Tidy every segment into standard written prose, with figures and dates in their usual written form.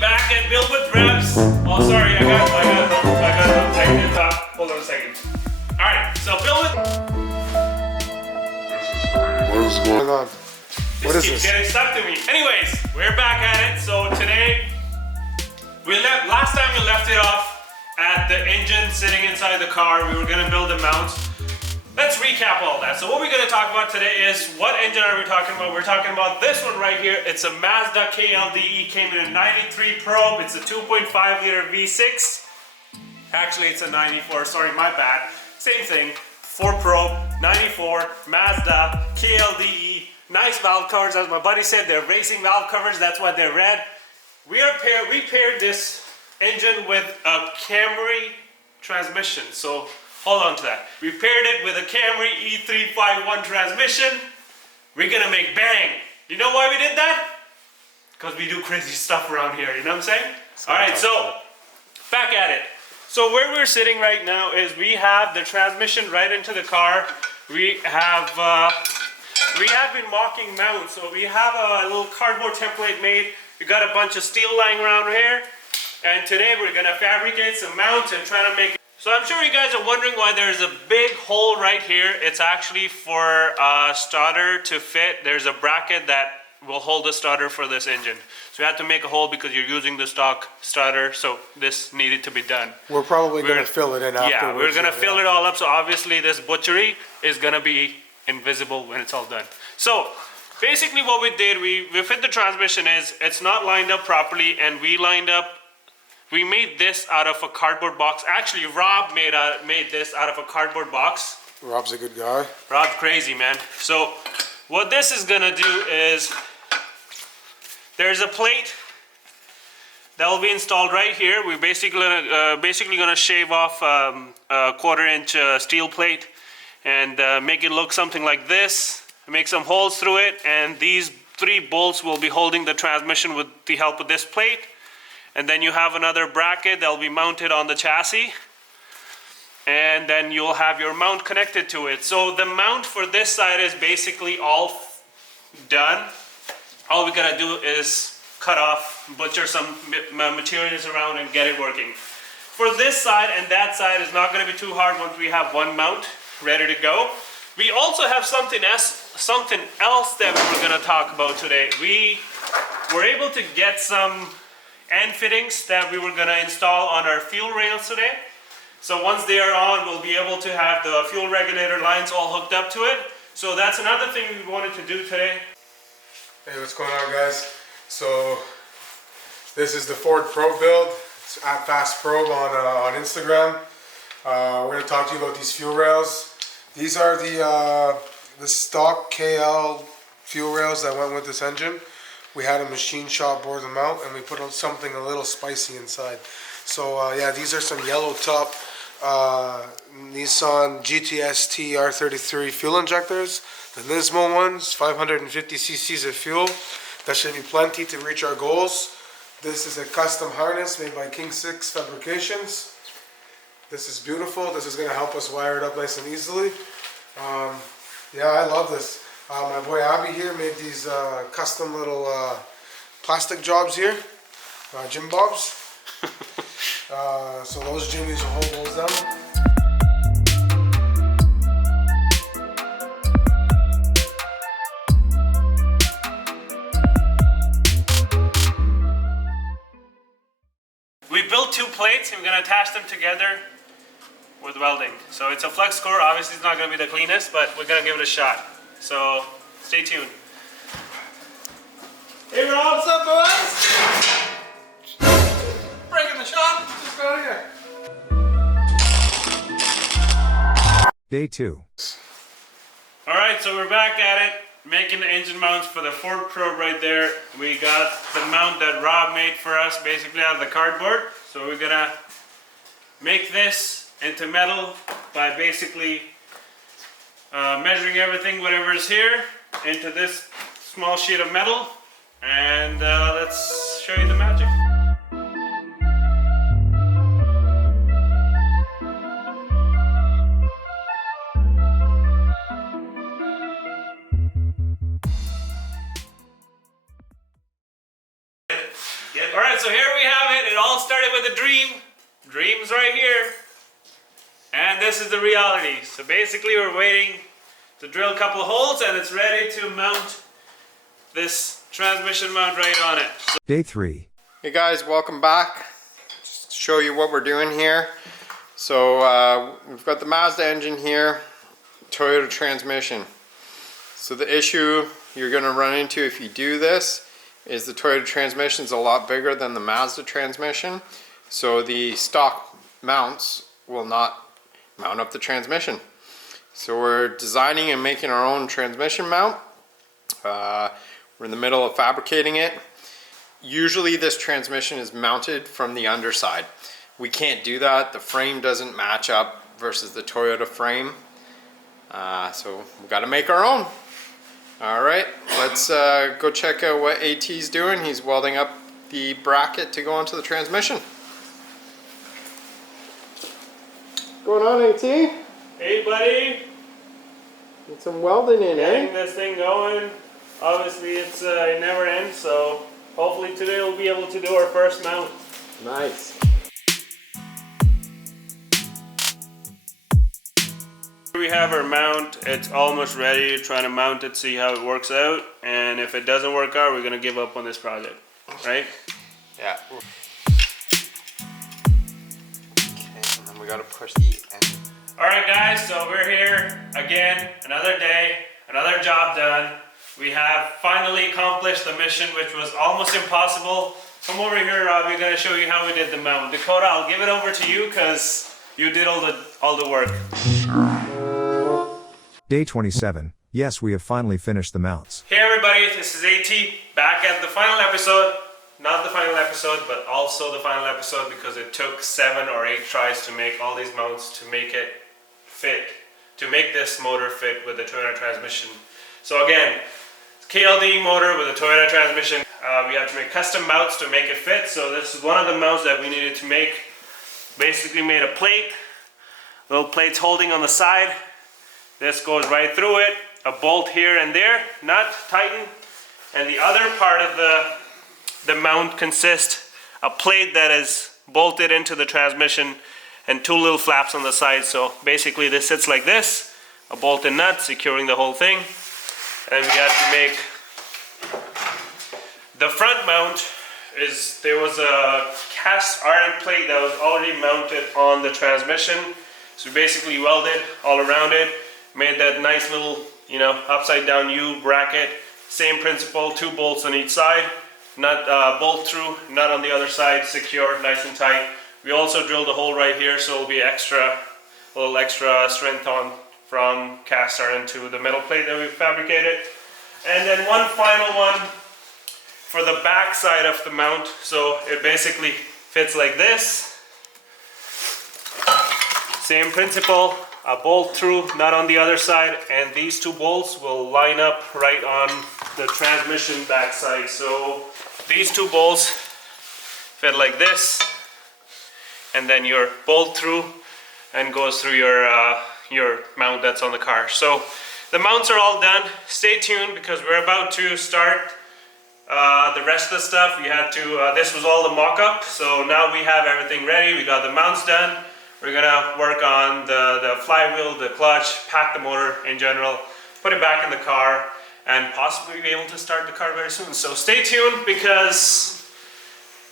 back at Build with Reps. Oh, sorry, I got the top. Hold on a second. All right, so Build with. What is going on? What is Keeps this? getting stuck to me. Anyways, we're back at it. So today, last time we left it off at the engine sitting inside the car. We were gonna build the mounts. Let's recap all that. So what we're gonna talk about today is, what engine are we talking about? We're talking about this one right here. It's a Mazda KLDE, came in a 93 Probe. It's a 2.5 liter V6. Actually, it's a 94, sorry, my bad. Same thing, Ford Probe, 94, Mazda, KLDE. Nice valve covers, as my buddy said, they're racing valve covers, that's why they're red. We paired this engine with a Camry transmission, so hold on to that. We paired it with a Camry E351 transmission. We're gonna make bang. You know why we did that? Because we do crazy stuff around here, you know what I'm saying? Alright, so back at it. So where we're sitting right now is we have the transmission right into the car. We have been mocking mounts. So we have a little cardboard template made. We got a bunch of steel lying around here. And today we're gonna fabricate some mounts and try to make. So I'm sure you guys are wondering why there's a big hole right here. It's actually for a starter to fit. There's a bracket that will hold the starter for this engine. So you have to make a hole because you're using the stock starter, so this needed to be done. We're probably going to fill it in afterwards. Yeah, we're going to fill it all up, so obviously this butchery is going to be invisible when it's all done. So basically what we did, we fit the transmission is, it's not lined up properly, and we made this out of a cardboard box. Actually, Rob made this out of a cardboard box. Rob's a good guy. Rob's crazy, man. So what this is gonna do is, there's a plate that will be installed right here. We're basically gonna shave off a 1/4 inch steel plate and make it look something like this. Make some holes through it, and these 3 bolts will be holding the transmission with the help of this plate. And then you have another bracket that will be mounted on the chassis, and then you'll have your mount connected to it. So the mount for this side is basically all done. All we gotta do is cut off, butcher some materials around and get it working. For this side and that side is not gonna be too hard once we have one mount ready to go. We also have something else that we were gonna talk about today. We were able to get some end fittings that we were gonna install on our fuel rails today. So once they are on, we'll be able to have the fuel regulator lines all hooked up to it. So that's another thing we wanted to do today. Hey, what's going on, guys? So this is the Ford Probe build. It's at Fast Probe on Instagram. We're gonna talk to you about these fuel rails. These are the stock KL fuel rails that went with this engine. We had a machine shop bore them out, and we put on something a little spicy inside. So yeah, these are some yellow top Nissan GTS-T R33 fuel injectors. The Nismo ones, 550 cc's of fuel. That should be plenty to reach our goals. This is a custom harness made by V6 Fabrications. This is beautiful. This is going to help us wire it up nice and easily. Yeah, I love this. My boy Abby here made these custom little plastic jobs here, Jim Bobs. So those jimmies will hold those down. We built 2 plates and we're gonna attach them together with welding. So it's a flex core. Obviously it's not gonna be the cleanest, but we're gonna give it a shot. So stay tuned. Hey Rob, what's up boys? Breaking the shop. Let's go here. Day 2. Alright, so we're back at it, making the engine mounts for the Ford Probe right there. We got the mount that Rob made for us, basically out of the cardboard. So we're gonna make this into metal by basically measuring everything, whatever is here, into this small sheet of metal. And let's show you the magic. Alright, so here we have it. It all started with a dream. Dream's right here. And this is the reality. So basically we're waiting to drill a couple of holes and it's ready to mount this transmission mount right on it. So Day 3. Hey guys, welcome back. Just to show you what we're doing here. So we've got the Mazda engine here, Toyota transmission. So the issue you're going to run into if you do this is the Toyota transmission is a lot bigger than the Mazda transmission. So the stock mounts will not mount up the transmission. So we're designing and making our own transmission mount. We're in the middle of fabricating it. Usually this transmission is mounted from the underside. We can't do that. The frame doesn't match up versus the Toyota frame. So we've got to make our own. All right, let's go check out what AT's doing. He's welding up the bracket to go onto the transmission. What's going on, AT? hey buddy, Get some welding in, getting eh? this thing going. Obviously it never ends, so hopefully today we'll be able to do our first mount. Nice. We have our mount. It's almost ready. Trying to mount it, see how it works out, and if it doesn't work out, we're gonna give up on this project, right? Yeah. Okay, and then we gotta push the end. All right, guys. So we're here again. Another day, another job done. We have finally accomplished the mission, which was almost impossible. Come over here, Rob. We're gonna show you how we did the mount. Dakota, I'll give it over to you because you did all the work. Day 27. Yes, we have finally finished the mounts. Hey everybody, this is AT back at the final episode. Not the final episode, but also the final episode because it took 7 or 8 tries to make all these mounts to make it fit, to make this motor fit with the Toyota transmission. So again, KLDE motor with a Toyota transmission. We have to make custom mounts to make it fit. So this is one of the mounts that we needed to make. Basically made a plate, little plates holding on the side. This goes right through it, a bolt here and there, nut, tighten, and the other part of the mount consists a plate that is bolted into the transmission and 2 little flaps on the side. So basically this sits like this, a bolt and nut securing the whole thing. And we have to make the front mount. There was a cast iron plate that was already mounted on the transmission. So we basically welded all around it. Made that nice little, upside down U bracket. Same principle, 2 bolts on each side. Nut bolt through, nut on the other side, secure, nice and tight. We also drilled a hole right here, so it'll be a little extra strength on from cast iron to the metal plate that we fabricated. And then one final one for the back side of the mount. So it basically fits like this. Same principle. A bolt through, nut on the other side, and these 2 bolts will line up right on the transmission backside. So these 2 bolts fit like this, and then your bolt through and goes through your mount that's on the car. So the mounts are all done. Stay tuned because we're about to start the rest of the stuff. We had to. This was all the mock-up, so now we have everything ready. We got the mounts done. We're gonna work on the flywheel, the clutch, pack the motor in general, put it back in the car, and possibly be able to start the car very soon. So stay tuned because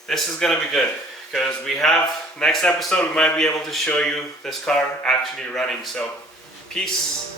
this is gonna be good. Because we have, next episode, we might be able to show you this car actually running. So, peace.